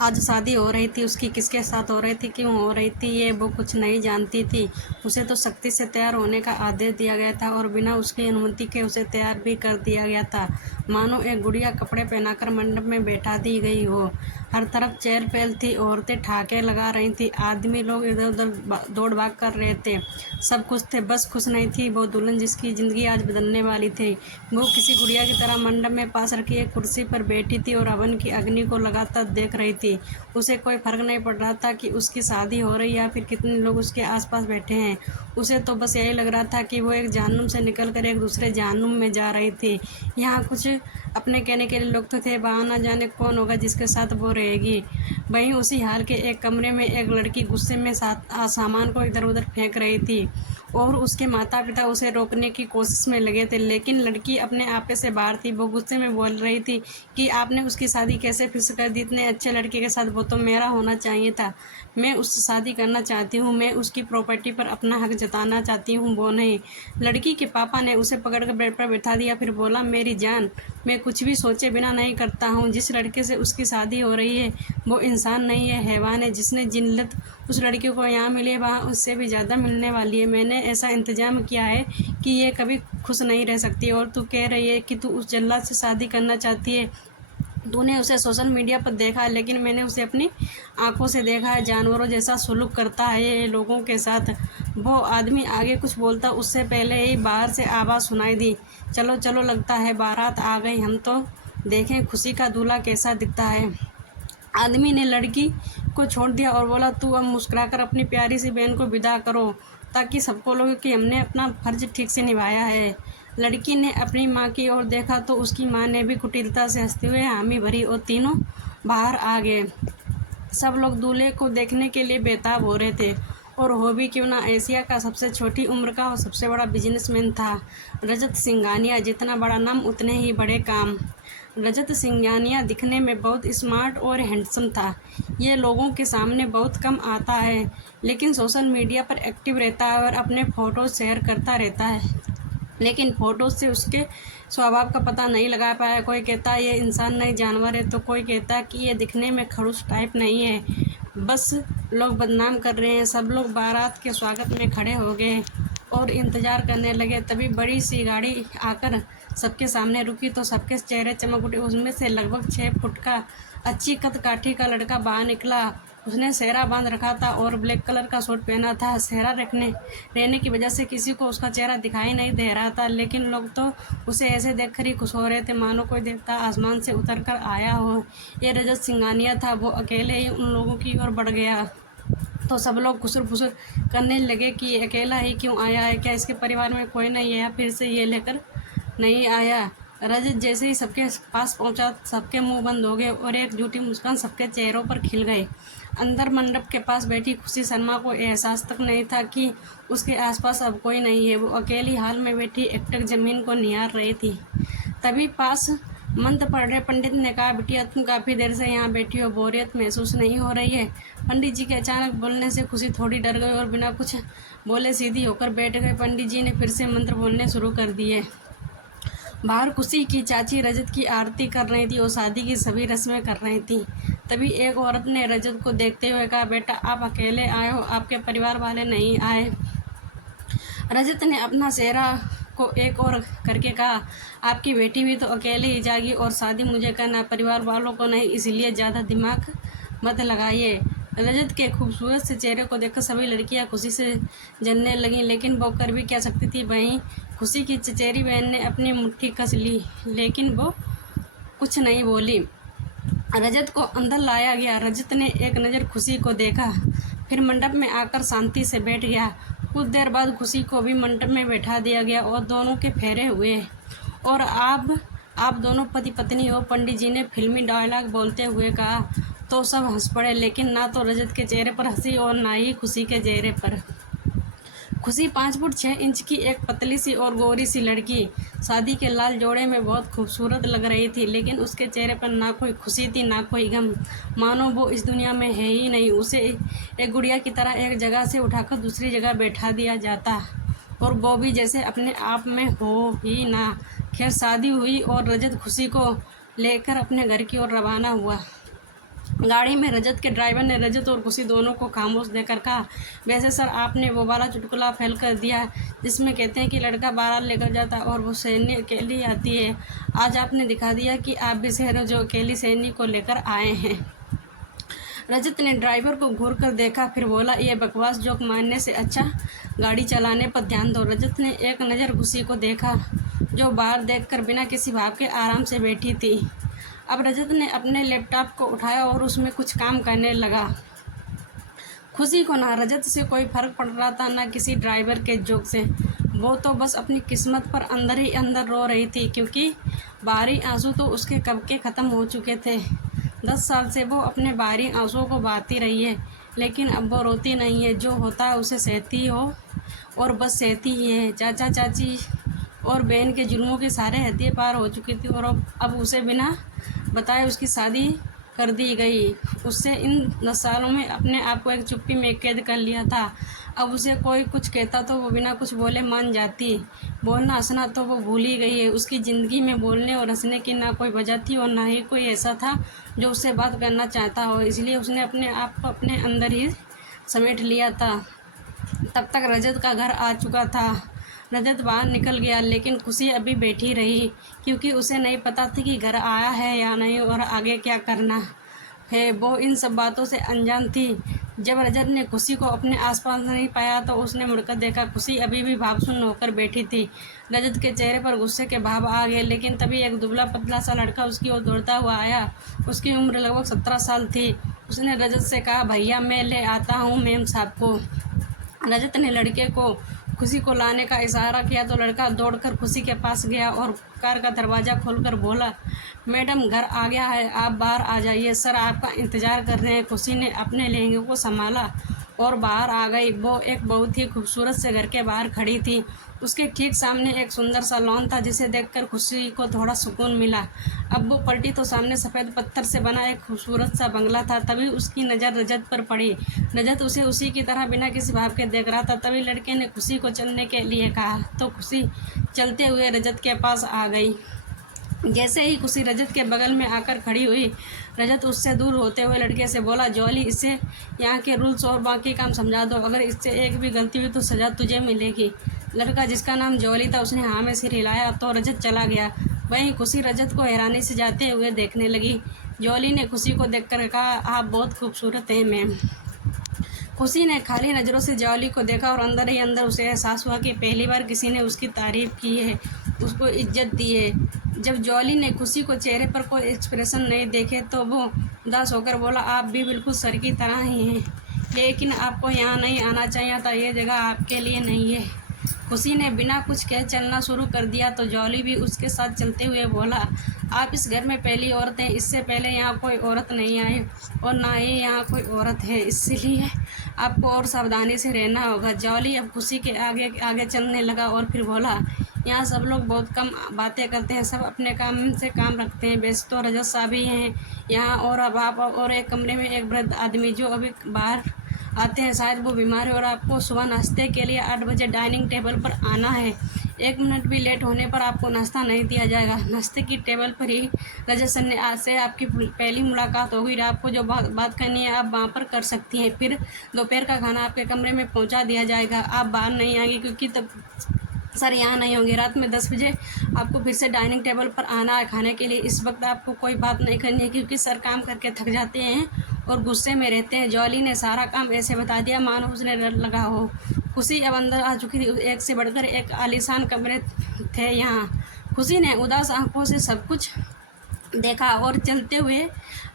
आज शादी हो रही थी उसकी, किसके साथ हो रही थी, क्यों हो रही थी, ये वो कुछ नहीं जानती थी। उसे तो सख्ती से तैयार होने का आदेश दिया गया था और बिना उसकी अनुमति के उसे तैयार भी कर दिया गया था, मानो एक गुड़िया कपड़े पहनाकर मंडप में बैठा दी गई हो। हर तरफ चहल पहल थी, औरतें ठाके लगा रही थी, आदमी लोग इधर उधर दौड़ भाग कर रहे थे। सब खुश थे, बस खुश नहीं थी वो दुल्हन जिसकी ज़िंदगी आज बदलने वाली थी। वो किसी गुड़िया की तरह मंडप में पास रखी एक कुर्सी पर बैठी थी और हवन की अग्नि को लगातार देख रही थी। उसे कोई फर्क नहीं पड़ रहा था कि उसकी शादी हो रही या फिर कितने लोग उसके आसपास बैठे हैं। उसे तो बस यही लग रहा था कि वो एक जहन्नुम से निकलकर एक दूसरे जहन्नुम में जा रही थी। यहाँ कुछ अपने कहने के लिए लोग तो थे, वहाँ ना जाने कौन होगा जिसके साथ वो रहेगी। वहीं उसी हाल के एक कमरे में एक लड़की गुस्से में सामान को इधर उधर फेंक रही थी और उसके माता पिता उसे रोकने की कोशिश में लगे थे, लेकिन लड़की अपने आपे से बाहर थी। वो गुस्से में बोल रही थी कि आपने उसकी शादी कैसे फिक्स कर दी, इतने अच्छे लड़के के साथ, वो तो मेरा होना चाहिए था। मैं उससे शादी करना चाहती हूँ, मैं उसकी प्रॉपर्टी पर अपना हक जताना चाहती हूँ, वो नहीं। लड़की के पापा ने उसे पकड़कर बेड पर बैठा दिया, फिर बोला, मेरी जान, मैं कुछ भी सोचे बिना नहीं करता हूँ। जिस लड़के से उसकी शादी हो रही है वो इंसान नहीं है, हैवान है। जिसने जिल्लत उस लड़की को यहाँ मिली है वहाँ उससे भी ज़्यादा मिलने वाली है। मैंने ऐसा इंतजाम किया है कि ये कभी खुश नहीं रह सकती। और तू कह रही है कि तू उस जल्लाद से शादी करना चाहती है। तूने उसे सोशल मीडिया पर देखा है, लेकिन मैंने उसे अपनी आंखों से देखा है। जानवरों जैसा सलूक करता है ये लोगों के साथ। वो आदमी आगे कुछ बोलता उससे पहले ही बाहर से आवाज़ सुनाई दी, चलो चलो, लगता है बारात आ गई, हम तो देखें खुशी का दूल्हा कैसा दिखता है। आदमी ने लड़की को छोड़ दिया और बोला, तू अब मुस्कुराकर अपनी प्यारी सी बहन को विदा करो ताकि सबको लगे कि हमने अपना फर्ज ठीक से निभाया है। लड़की ने अपनी माँ की ओर देखा तो उसकी माँ ने भी कुटिलता से हंसते हुए हामी भरी और तीनों बाहर आ गए। सब लोग दूल्हे को देखने के लिए बेताब हो रहे थे। और हो भी क्यों ना, एशिया का सबसे छोटी उम्र का और सबसे बड़ा बिजनेसमैन था रजत सिंघानिया। जितना बड़ा नाम उतने ही बड़े काम। रजत सिंघानिया दिखने में बहुत स्मार्ट और हैंडसम था। ये लोगों के सामने बहुत कम आता है, लेकिन सोशल मीडिया पर एक्टिव रहता है और अपने फ़ोटो शेयर करता रहता है, लेकिन फ़ोटो से उसके स्वभाव का पता नहीं लगा पाया। कोई कहता है ये इंसान नहीं जानवर है, तो कोई कहता है कि ये दिखने में खड़ूस टाइप नहीं है। बस लोग बदनाम कर रहे हैं। सब लोग बारात के स्वागत में खड़े हो गए और इंतज़ार करने लगे। तभी बड़ी सी गाड़ी आकर सबके सामने रुकी तो सबके चेहरे चमक उठे। उसमें से लगभग 6 फुट का अच्छी कद काठी का लड़का बाहर निकला। उसने सेहरा बांध रखा था और ब्लैक कलर का सूट पहना था। सेहरा रहने की वजह से किसी को उसका चेहरा दिखाई नहीं दे रहा था, लेकिन लोग तो उसे ऐसे देखकर ही खुश हो रहे थे मानो कोई देवता आसमान से उतर कर आया हो। ये रजत सिंघानिया था। वो अकेले ही उन लोगों की ओर बढ़ गया तो सब लोग खुसर फुसर करने लगे कि ये अकेला ही क्यों आया है, क्या इसके परिवार में कोई नहीं है या फिर से ये लेकर नहीं आया। रजत जैसे ही सबके पास पहुंचा सबके मुंह बंद हो गए और एक झूठी मुस्कान सबके चेहरों पर खिल गई। अंदर मंडप के पास बैठी खुशी शर्मा को एहसास तक नहीं था कि उसके आसपास अब कोई नहीं है। वो अकेली हाल में बैठी एकटक जमीन को निहार रही थी। तभी पास मंत्र पढ़ रहे पंडित ने कहा, बिटिया तुम काफ़ी देर से यहाँ बैठी हो, बोरियत महसूस नहीं हो रही है। पंडित जी के अचानक बोलने से खुशी थोड़ी डर गई और बिना कुछ बोले सीधी होकर बैठ गए। पंडित जी ने फिर से मंत्र बोलने शुरू कर दिए। बाहर खुशी की चाची रजत की आरती कर रही थी और शादी की सभी रस्में कर रही थी। तभी एक औरत ने रजत को देखते हुए कहा, बेटा आप अकेले आए हो, आपके परिवार वाले नहीं आए। रजत ने अपना चेहरा को एक और करके कहा, आपकी बेटी भी तो अकेले ही जाएगी और शादी मुझे करना, परिवार वालों को नहीं, इसलिए ज़्यादा दिमाग मत लगाइए। रजत के खूबसूरत से चेहरे को देखकर सभी लड़कियां खुशी से जलने लगीं, लेकिन वो कर भी क्या सकती थी। वहीं खुशी की चचेरी बहन ने अपनी मुट्ठी कस ली, लेकिन वो कुछ नहीं बोली। रजत को अंदर लाया गया। रजत ने एक नज़र खुशी को देखा, फिर मंडप में आकर शांति से बैठ गया। कुछ देर बाद खुशी को भी मंडप में बैठा दिया गया और दोनों के फेरे हुए। और आप दोनों पति पत्नी हो, पंडित जी ने फिल्मी डायलॉग बोलते हुए कहा तो सब हंस पड़े, लेकिन ना तो रजत के चेहरे पर हंसी और ना ही खुशी के चेहरे पर। खुशी 5 फुट 6 इंच की एक पतली सी और गोरी सी लड़की शादी के लाल जोड़े में बहुत खूबसूरत लग रही थी, लेकिन उसके चेहरे पर ना कोई खुशी थी ना कोई गम, मानो वो इस दुनिया में है ही नहीं। उसे एक गुड़िया की तरह एक जगह से उठाकर दूसरी जगह बैठा दिया जाता और वो भी जैसे अपने आप में हो ही ना। खैर शादी हुई और रजत खुशी को लेकर अपने घर की ओर रवाना हुआ। गाड़ी में रजत के ड्राइवर ने रजत और खुशी दोनों को खामोश देकर कहा, वैसे सर आपने वो वाला चुटकुला फेल कर दिया जिसमें कहते हैं कि लड़का बारात लेकर जाता है और वो सैनी अकेली आती है। आज आपने दिखा दिया कि आप भी शहर हो जो अकेली सैनी को लेकर आए हैं। रजत ने ड्राइवर को घूर कर देखा, फिर बोला, ये बकवास जोक मारने से अच्छा गाड़ी चलाने पर ध्यान दो। रजत ने एक नज़र खुशी को देखा जो बाहर देखकर बिना किसी भाव के आराम से बैठी थी। अब रजत ने अपने लैपटॉप को उठाया और उसमें कुछ काम करने लगा। खुशी को ना रजत से कोई फर्क पड़ रहा था ना किसी ड्राइवर के जोक से। वो तो बस अपनी किस्मत पर अंदर ही अंदर रो रही थी, क्योंकि बाहरी आंसू तो उसके कब के ख़त्म हो चुके थे। 10 साल से वो अपने बाहरी आंसुओं को बहाती रही है, लेकिन अब वो रोती नहीं है। जो होता है उसे सहती हो और बस सहती ही है। चाचा चाची और बहन के जुल्मों के सारे हदें पार हो चुकी थी और अब उसे बिना बताए उसकी शादी कर दी गई। उससे इन 10 सालों में अपने आप को एक चुप्पी में कैद कर लिया था। अब उसे कोई कुछ कहता तो वो बिना कुछ बोले मान जाती। बोलना हंसना तो वो भूल ही गई है। उसकी ज़िंदगी में बोलने और हंसने की ना कोई वजह थी और ना ही कोई ऐसा था जो उससे बात करना चाहता हो, इसलिए उसने अपने आप को अपने अंदर ही समेट लिया था। तब तक रजत का घर आ चुका था। रजत बाहर निकल गया, लेकिन खुशी अभी बैठी रही, क्योंकि उसे नहीं पता थी कि घर आया है या नहीं और आगे क्या करना है। वो इन सब बातों से अनजान थी। जब रजत ने खुशी को अपने आसपास नहीं पाया तो उसने मुड़कर देखा। खुशी अभी भी भावशून्य होकर बैठी थी। रजत के चेहरे पर गुस्से के भाव आ गए, लेकिन तभी एक दुबला पतला सा लड़का उसकी ओर दौड़ता हुआ आया। उसकी उम्र लगभग 17 साल थी। उसने रजत से कहा, भैया मैं ले आता हूँ मेम साहब को। रजत ने लड़के को खुशी को लाने का इशारा किया तो लड़का दौड़कर खुशी के पास गया और कार का दरवाज़ा खोलकर बोला, मैडम घर आ गया है, आप बाहर आ जाइए, सर आपका इंतज़ार कर रहे हैं। खुशी ने अपने लहंगे को संभाला और बाहर आ गई। वो एक बहुत ही खूबसूरत से घर के बाहर खड़ी थी। उसके ठीक सामने एक सुंदर सा लॉन था, जिसे देखकर खुशी को थोड़ा सुकून मिला। अब वो पलटी तो सामने सफ़ेद पत्थर से बना एक खूबसूरत सा बंगला था। तभी उसकी नज़र रजत पर पड़ी। रजत उसे उसी की तरह बिना किसी भाव के देख रहा था। तभी लड़के ने खुशी को चलने के लिए कहा तो खुशी चलते हुए रजत के पास आ गई। जैसे ही खुशी रजत के बगल में आकर खड़ी हुई, रजत उससे दूर होते हुए लड़के से बोला, जॉली इसे यहाँ के रूल्स और बाकी काम समझा दो, अगर इससे एक भी गलती हुई तो सज़ा तुझे मिलेगी। लड़का जिसका नाम जॉली था उसने हाँ में सिर हिलाया तो रजत चला गया। वहीं खुशी रजत को हैरानी से जाते हुए देखने लगी। जॉली ने खुशी को देखकर कहा, आप बहुत खूबसूरत हैं मैम। खुशी ने खाली नज़रों से जॉली को देखा और अंदर ही अंदर उसे एहसास हुआ कि पहली बार किसी ने उसकी तारीफ़ की है, उसको इज्जत दी है। जब जॉली ने खुशी को चेहरे पर कोई एक्सप्रेशन नहीं देखे तो वो उदास होकर बोला, आप भी बिल्कुल सर की तरह ही हैं, लेकिन आपको यहाँ नहीं आना चाहिए था, ये जगह आपके लिए नहीं है। खुशी ने बिना कुछ कहे चलना शुरू कर दिया तो जॉली भी उसके साथ चलते हुए बोला, आप इस घर में पहली औरत हैं, इससे पहले यहाँ कोई औरत नहीं आई और ना ही यहाँ कोई औरत है, इसलिए आपको और सावधानी से रहना होगा। जॉली अब खुशी के आगे आगे चलने लगा और फिर बोला, यहाँ सब लोग बहुत कम बातें करते हैं, सब अपने काम से काम रखते हैं। वैसे तो रजत साहब ही हैं यहाँ, और अब आप और एक कमरे में एक वृद्ध आदमी जो अभी बाहर आते हैं, शायद वो बीमार है और आपको सुबह नाश्ते के लिए 8 बजे डाइनिंग टेबल पर आना है। 1 मिनट भी लेट होने पर आपको नाश्ता नहीं दिया जाएगा। नाश्ते की टेबल पर ही रजत सर ने आज से आपकी पहली मुलाकात होगी। आपको जो बात करनी है आप वहाँ पर कर सकती हैं। फिर दोपहर का खाना आपके कमरे में पहुँचा दिया जाएगा। आप बाहर नहीं आएंगे क्योंकि तब सर यहाँ नहीं होंगे। रात में 10 बजे आपको फिर से डाइनिंग टेबल पर आना है खाने के लिए। इस वक्त आपको कोई बात नहीं करनी है क्योंकि सर काम करके थक जाते हैं और गुस्से में रहते हैं। जॉली ने सारा काम ऐसे बता दिया मानो उसने डर लगा हो। खुशी अब अंदर आ चुकी थी। एक से बढ़कर एक आलीशान कमरे थे यहाँ। खुशी ने उदास आंखों से सब कुछ देखा और चलते हुए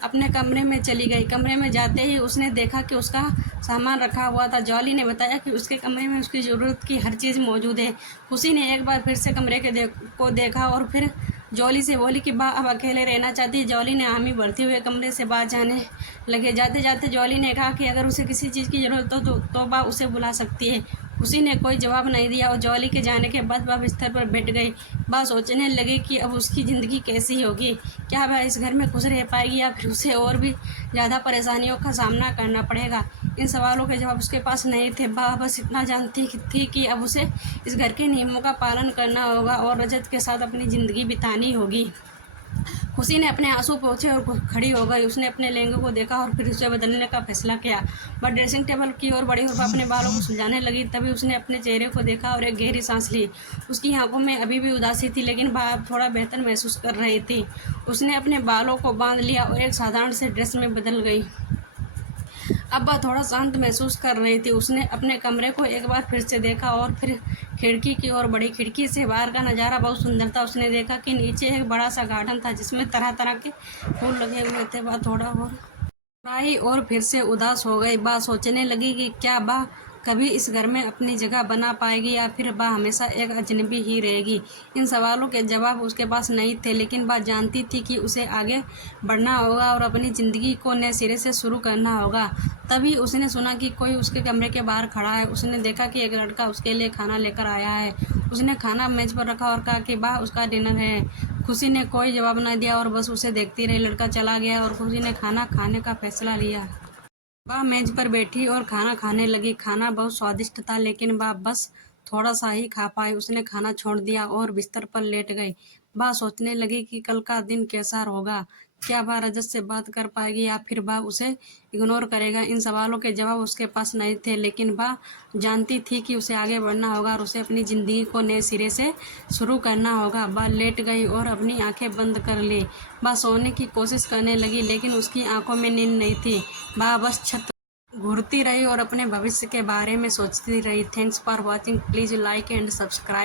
अपने कमरे में चली गई। कमरे में जाते ही उसने देखा कि उसका सामान रखा हुआ था। जॉली ने बताया कि उसके कमरे में उसकी ज़रूरत की हर चीज़ मौजूद है। खुशी ने एक बार फिर से कमरे के को देखा और फिर जॉली से बोली कि बा अब अकेले रहना चाहती है। जॉली ने हामी भरते हुए कमरे से बाहर जाने लगे। जाते जाते जॉली ने कहा कि अगर उसे किसी चीज़ की ज़रूरत हो तो बा उसे बुला सकती है। खुशी ने कोई जवाब नहीं दिया और जॉली के जाने के बाद वह बिस्तर पर बैठ गई। वह सोचने लगी कि अब उसकी ज़िंदगी कैसी होगी। क्या वह इस घर में खुश रह पाएगी या फिर उसे और भी ज़्यादा परेशानियों का सामना करना पड़ेगा। इन सवालों के जवाब उसके पास नहीं थे। वह बस इतना जानती थी कि अब उसे इस घर के नियमों का पालन करना होगा और रजत के साथ अपनी ज़िंदगी बितानी होगी। खुशी ने अपने आंसू पोंछे और खड़ी हो गई। उसने अपने लहंगे को देखा और फिर उसे बदलने का फैसला किया। वह ड्रेसिंग टेबल की ओर बढ़ी और वह अपने बालों को सुलझाने लगी। तभी उसने अपने चेहरे को देखा और एक गहरी सांस ली। उसकी आंखों में अभी भी उदासी थी, लेकिन वह अब थोड़ा बेहतर महसूस कर रही थी। उसने अपने बालों को बांध लिया और एक साधारण से ड्रेस में बदल गई। अब वह थोड़ा शांत महसूस कर रही थी। उसने अपने कमरे को एक बार फिर से देखा और फिर खिड़की की ओर बढ़ी। खिड़की से बाहर का नज़ारा बहुत सुंदर था। उसने देखा कि नीचे एक बड़ा सा गार्डन था जिसमें तरह तरह के फूल लगे हुए थे। वह थोड़ा और आई और फिर से उदास हो गई। बा सोचने लगी कि क्या बा कभी इस घर में अपनी जगह बना पाएगी या फिर बा हमेशा एक अजनबी ही रहेगी। इन सवालों के जवाब उसके पास नहीं थे, लेकिन बा जानती थी कि उसे आगे बढ़ना होगा और अपनी ज़िंदगी को नए सिरे से शुरू करना होगा। तभी उसने सुना कि कोई उसके कमरे के बाहर खड़ा है। उसने देखा कि एक लड़का उसके लिए खाना लेकर आया है। उसने खाना मेज़ पर रखा और कहा कि बा उसका डिनर है। खुशी ने कोई जवाब न दिया और बस उसे देखती रही। लड़का चला गया और खुशी ने खाना खाने का फैसला लिया। वह मेज पर बैठी और खाना खाने लगी। खाना बहुत स्वादिष्ट था, लेकिन वह बस थोड़ा सा ही खा पाई। उसने खाना छोड़ दिया और बिस्तर पर लेट गई। वह सोचने लगी कि कल का दिन कैसा होगा। क्या वह रजत से बात कर पाएगी या फिर वह उसे इग्नोर करेगा। इन सवालों के जवाब उसके पास नहीं थे, लेकिन वह जानती थी कि उसे आगे बढ़ना होगा और उसे अपनी ज़िंदगी को नए सिरे से शुरू करना होगा। वह लेट गई और अपनी आंखें बंद कर ली। वह सोने की कोशिश करने लगी, लेकिन उसकी आंखों में नींद नहीं थी। वह बस छत घूरती रही और अपने भविष्य के बारे में सोचती रही। Thanks for watching. Please like and subscribe.